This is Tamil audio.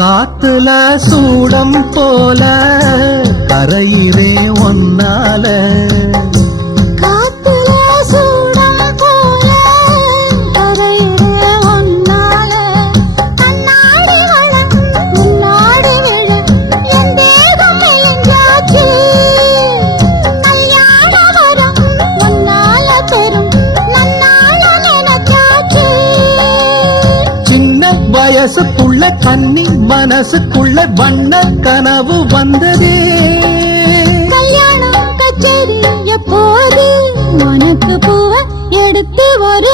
காத்துல சூடம் போல கரையிலே ஒன்னால வயசுக்குள்ள கன்னி மனசுக்குள்ள வண்ண கனவு வந்ததே. கல்யாணம் கச்சேரி எப்போது உனக்கு பூவ எடுத்து ஒரு